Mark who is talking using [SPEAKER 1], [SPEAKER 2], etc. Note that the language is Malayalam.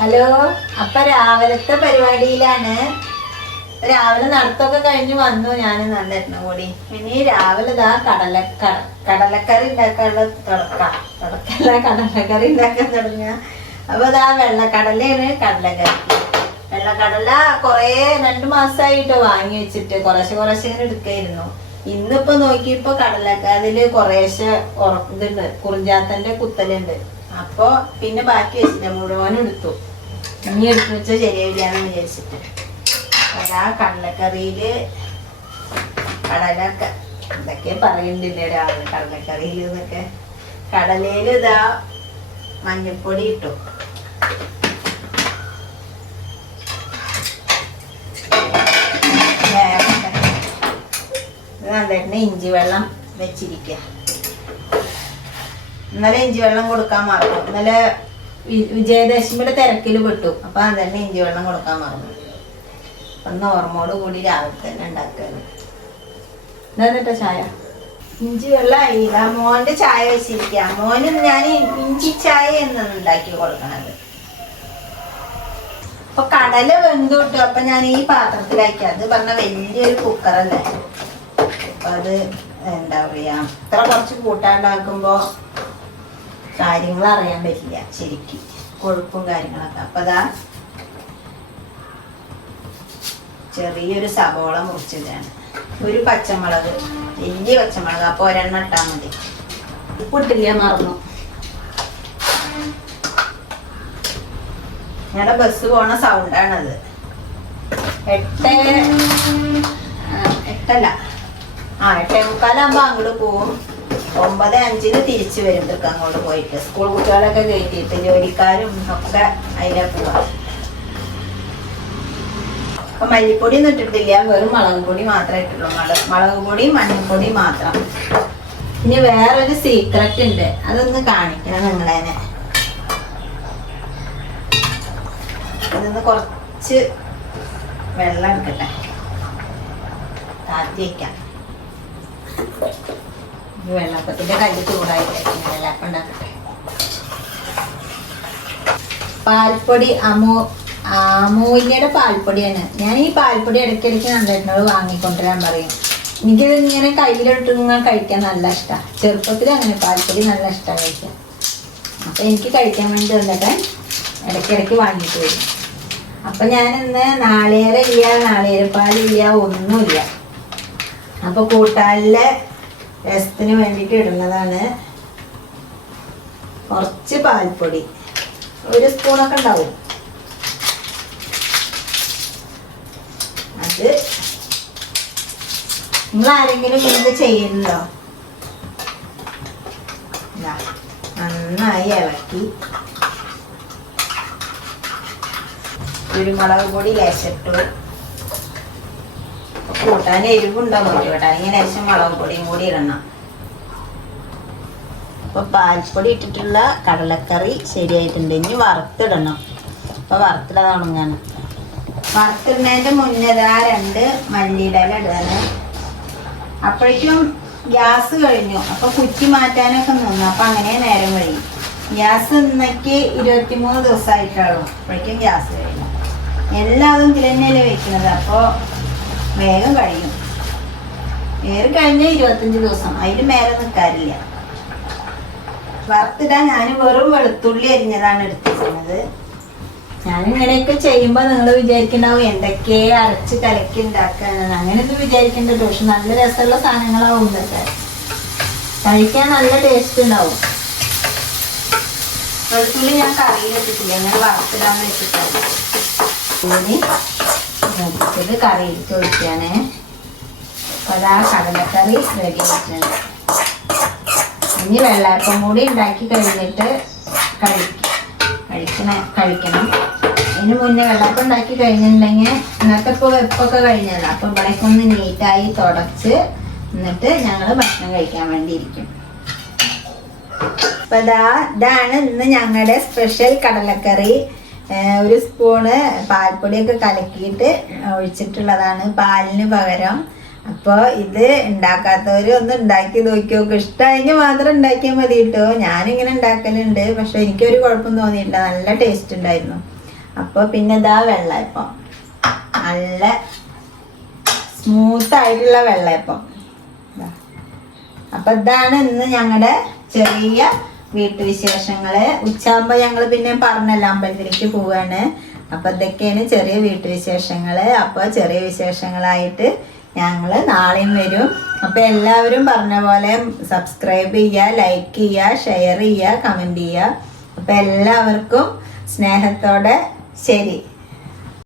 [SPEAKER 1] ഹലോ അപ്പ രാവിലത്തെ പരിപാടിയിലാണ്. രാവിലെ നടത്തൊക്കെ കഴിഞ്ഞ് വന്നു ഞാൻ നല്ല കൂടി ഇനി രാവിലെ ഇതാ കടല കടലക്കറി ഉണ്ടാക്കാനുള്ള തുടക്ക തുടക്കല്ല കടലക്കറി ഉണ്ടാക്കാൻ തുടങ്ങിയ അപ്പൊ ഇതാ വെള്ളക്കടലയാണ് കടലക്കറി. വെള്ളക്കടല കൊറേ രണ്ടു മാസമായിട്ട് വാങ്ങി വെച്ചിട്ട് കുറേശ്ശെ കുറേശ്ശെ ഇങ്ങനെ എടുക്കായിരുന്നു. ഇന്നിപ്പോ നോക്കിയപ്പോ കടലക്ക അതിൽ കുറേശ്ശെ ഇതുണ്ട് കുറിഞ്ചാത്തന്റെ കുത്തലുണ്ട്. അപ്പൊ പിന്നെ ബാക്കി വെച്ചില്ല മുഴുവനും എടുത്തു. ഇനി എടുത്തു വെച്ചാൽ ശരിയാവില്ലാന്ന് വിചാരിച്ചിട്ട്. ആ കടലക്കറിയിൽ കടലൊക്കെ എന്തൊക്കെ പറയുന്നില്ലേ രാവിലെ കടലക്കറിയിൽ എന്നൊക്കെ. കടലയിൽ ഇതാ മഞ്ഞപ്പൊടി ഇട്ടു. നന്നായിട്ട് ഇഞ്ചി വെള്ളം വെച്ചിരിക്കുക ഇന്നലെ ഇഞ്ചി വെള്ളം കൊടുക്കാൻ മാറും ഇന്നലെ വിജയദശമിയുടെ തിരക്കിൽ പെട്ടു. അപ്പൊ അതന്നെ ഇഞ്ചി വെള്ളം കൊടുക്കാൻ മറന്നു ഒന്ന് ഓർമ്മയോട് കൂടി രാവിലെ തന്നെ ഉണ്ടാക്കുകയാണ്. എന്താന്നിട്ട ചായ? ഇഞ്ചി വെള്ളമായി. മോന്റെ ചായ വെച്ചിരിക്കുക മോനും ഞാൻ ഇഞ്ചി ചായ എന്നാണ് ഉണ്ടാക്കി കൊടുക്കണത്. അപ്പൊ കടല വെന്തു കിട്ടും. അപ്പൊ ഞാൻ ഈ പാത്രത്തിലാക്കി. അത് പറഞ്ഞ വലിയൊരു കുക്കറല്ലേ അപ്പൊ അത് എന്താ പറയാ? ഇത്ര കുറച്ച് കൂട്ടാണ്ടാക്കുമ്പോ കാര്യങ്ങൾ അറിയാൻ പറ്റില്ല ശരിക്കും. കൊഴുപ്പും കാര്യങ്ങളൊക്കെ. അപ്പൊ അതാ ചെറിയൊരു സവോള മുറിച്ചതാണ് ഒരു പച്ചമുളക് വലിയ പച്ചമുളക്. അപ്പൊ ഒരെണ്ണം ഇട്ടാൽ മതി. ഉപ്പിട്ടില്ല മറന്നു. ഞങ്ങളുടെ ബസ് പോണ സൗണ്ടാണത്. എട്ട് എട്ടല്ല. ആ എട്ടേ മുക്കാലാകുമ്പോ അങ്ങോട്ട് പോവും. ഒമ്പത് അഞ്ചിന് തിരിച്ചു വരും. ഇതൊക്കെ അങ്ങോട്ട് പോയിട്ട്. സ്കൂൾ കുട്ടികളൊക്കെ കയറ്റിയിട്ട് ജോലിക്കാരും ഒക്കെ അതിലെ പോവാ. അപ്പൊ മല്ലിപ്പൊടി ഒന്നും ഇട്ടിട്ടില്ല. വെറും മുളക് പൊടി മാത്രമേ ഇട്ടുള്ളൂ. മുളക് മുളക് പൊടി മഞ്ഞൾപ്പൊടി മാത്രം. ഇനി വേറൊരു സീക്രട്ട് ഉണ്ട്. അതൊന്ന് കാണിക്കണം നിങ്ങളെന്നെ ഇതിന്ന് കുറച്ച് വെള്ളം എടുക്കട്ടെ. താത്തി വയ്ക്കാം ഈ വെള്ളപ്പത്തിന്റെ കല്ല് ചൂടായിട്ട് വെള്ളപ്പം ഉണ്ടാക്കട്ടെ. പാൽപ്പൊടി അമൂ അമൂല്യയുടെ പാൽപ്പൊടിയാണ്. ഞാൻ ഈ പാൽപ്പൊടി ഇടയ്ക്കിടയ്ക്ക് നന്നായിട്ടുള്ളത് വാങ്ങിക്കൊണ്ടുവരാൻ പറയും. എനിക്കിത് ഇങ്ങനെ കയ്യിലിട്ട് ഇങ്ങനെ കഴിക്കാൻ നല്ല ഇഷ്ടമാണ് ചെറുപ്പത്തിൽ അങ്ങനെ പാൽപ്പൊടി നല്ല ഇഷ്ടമാണ് കഴിക്കാൻ. അപ്പം എനിക്ക് കഴിക്കാൻ വേണ്ടി വന്നിട്ട് ഇടയ്ക്കിടയ്ക്ക് വാങ്ങിയിട്ട് വരും. അപ്പം ഞാൻ ഇന്ന് നാളികേരം ഇല്ല നാളികേരപ്പാലില്ല ഒന്നുമില്ല. അപ്പോൾ കൂട്ടാലിലെ രസത്തിന് വേണ്ടിയിട്ട് ഇടുന്നതാണ്. കുറച്ച് പാൽപ്പൊടി. ഒരു സ്പൂണൊക്കെ ഉണ്ടാവും. അത് നിങ്ങൾ ആരെങ്കിലും ഇത് ചെയ്യുന്നുണ്ടോ നന്നായി ഇളക്കി. കുരുമുളക് പൊടി ലേശിട്ടു കൂട്ടാൻ എരിവുണ്ടോ കേട്ടോ അല്ലെങ്കിൽ ലേശം മുളക് പൊടിയും കൂടി ഇടണം. അപ്പൊ പാൽപ്പൊടി ഇട്ടിട്ടുള്ള കടലക്കറി ശരിയായിട്ടുണ്ട്. ഇനി വറുത്തിടണം. അപ്പൊ വറുത്തിടാതെ തുടങ്ങാണ്. വറുത്തിടുന്നതിന്റെ മുന്നേ ആ രണ്ട് മല്ലിയിടല ഇടാണ് അപ്പോഴേക്കും ഗ്യാസ് കഴിഞ്ഞു. അപ്പൊ കുറ്റി മാറ്റാനൊക്കെ നിന്നു. അപ്പൊ അങ്ങനെ നേരം കഴിയും ഗ്യാസ് ഇന്നേക്ക് ഇരുപത്തിമൂന്ന് ദിവസമായിട്ടുള്ളൂ. അപ്പോഴേക്കും ഗ്യാസ് കഴിഞ്ഞു. എല്ലാതും ഇതിൽ തന്നെയല്ലേ വെക്കുന്നത്? അപ്പോൾ വേഗം കഴിയും. ഏറി കഴിഞ്ഞ ഇരുപത്തഞ്ച് ദിവസം. അതിന് മേലെ നിൽക്കാറില്ല വറുത്തിടാൻ ഞാൻ വെറും വെളുത്തുള്ളി അരിഞ്ഞതാണ് എടുത്തിരിക്കുന്നത്. ഞാൻ ഇങ്ങനെയൊക്കെ ചെയ്യുമ്പോൾ നിങ്ങൾ വിചാരിക്കണ്ടാവും എന്തൊക്കെ അരച്ച് കലക്കി ഉണ്ടാക്കാനാണ് അങ്ങനെയൊന്നും വിചാരിക്കേണ്ടത് പക്ഷെ നല്ല രസമുള്ള സാധനങ്ങളാവും ഇതൊക്കെ. കഴിക്കാൻ നല്ല ടേസ്റ്റ് ഉണ്ടാവും. വെളുത്തുള്ളി ഞാൻ കറിയിൽ ഇങ്ങനെ വറുത്തിടാൻ വെച്ചിട്ടാണ് കറി കറിയിലേക്ക് ഒഴിക്കാനേ. അപ്പോൾ അതാ കടലക്കറി റെഡി ആയിട്ടുണ്ട്. ഇനി വെള്ളയപ്പം കൂടി ഉണ്ടാക്കി കഴിഞ്ഞിട്ട് കഴിക്കും കഴിക്കണ കഴിക്കണം. അതിന് മുന്നേ വെള്ളപ്പം ഉണ്ടാക്കി കഴിഞ്ഞിട്ടുണ്ടെങ്കിൽ ഇന്നത്തെ ഇപ്പോൾ വെപ്പൊക്കെ കഴിഞ്ഞല്ലോ. അപ്പോൾ ഇവിടേക്ക് ഒന്ന് നീറ്റായി തുടച്ച് എന്നിട്ട് ഞങ്ങൾ ഭക്ഷണം കഴിക്കാൻ വേണ്ടി ഇരിക്കും. അപ്പൊ ഇതാ ഇതാണ് ഇന്ന് ഞങ്ങളുടെ സ്പെഷ്യൽ കടലക്കറി. ഒരു സ്പൂണ് പാൽപ്പൊടിയൊക്കെ കലക്കിയിട്ട് ഒഴിച്ചിട്ടുള്ളതാണ് പാലിന് പകരം. അപ്പോൾ ഇത് ഉണ്ടാക്കാത്തവർ ഒന്ന് ഉണ്ടാക്കി നോക്കിയോക്ക് നോക്കും. ഇഷ്ടമായെങ്കിൽ മാത്രം ഉണ്ടാക്കിയാൽ മതി കേട്ടോ. ഞാനിങ്ങനെ ഉണ്ടാക്കലുണ്ട് പക്ഷെ എനിക്കൊരു കുഴപ്പം തോന്നിയില്ല. നല്ല ടേസ്റ്റ് ഉണ്ടായിരുന്നു. അപ്പോൾ പിന്നെ ഇതാ വെള്ളയപ്പം. നല്ല സ്മൂത്തായിട്ടുള്ള വെള്ളയപ്പം. അപ്പൊ ഇതാണ് ഇന്ന് ഞങ്ങളുടെ ചെറിയ വീട്ടുവിശേഷങ്ങൾ. ഉച്ചാകുമ്പോ ഞങ്ങൾ പിന്നെ പറഞ്ഞല്ലോ അമ്പലത്തിലേക്ക് പോവാണ്. അപ്പൊ ഇതൊക്കെയാണ് ചെറിയ വീട്ടുവിശേഷങ്ങൾ. അപ്പൊ ചെറിയ വിശേഷങ്ങളായിട്ട് ഞങ്ങൾ നാളെയും വരും. അപ്പൊ എല്ലാവരും പറഞ്ഞ പോലെ സബ്സ്ക്രൈബ് ചെയ്യുക ലൈക്ക് ചെയ്യുക ഷെയർ ചെയ്യുക കമന്റ് ചെയ്യുക. അപ്പൊ എല്ലാവർക്കും സ്നേഹത്തോടെ ശരി.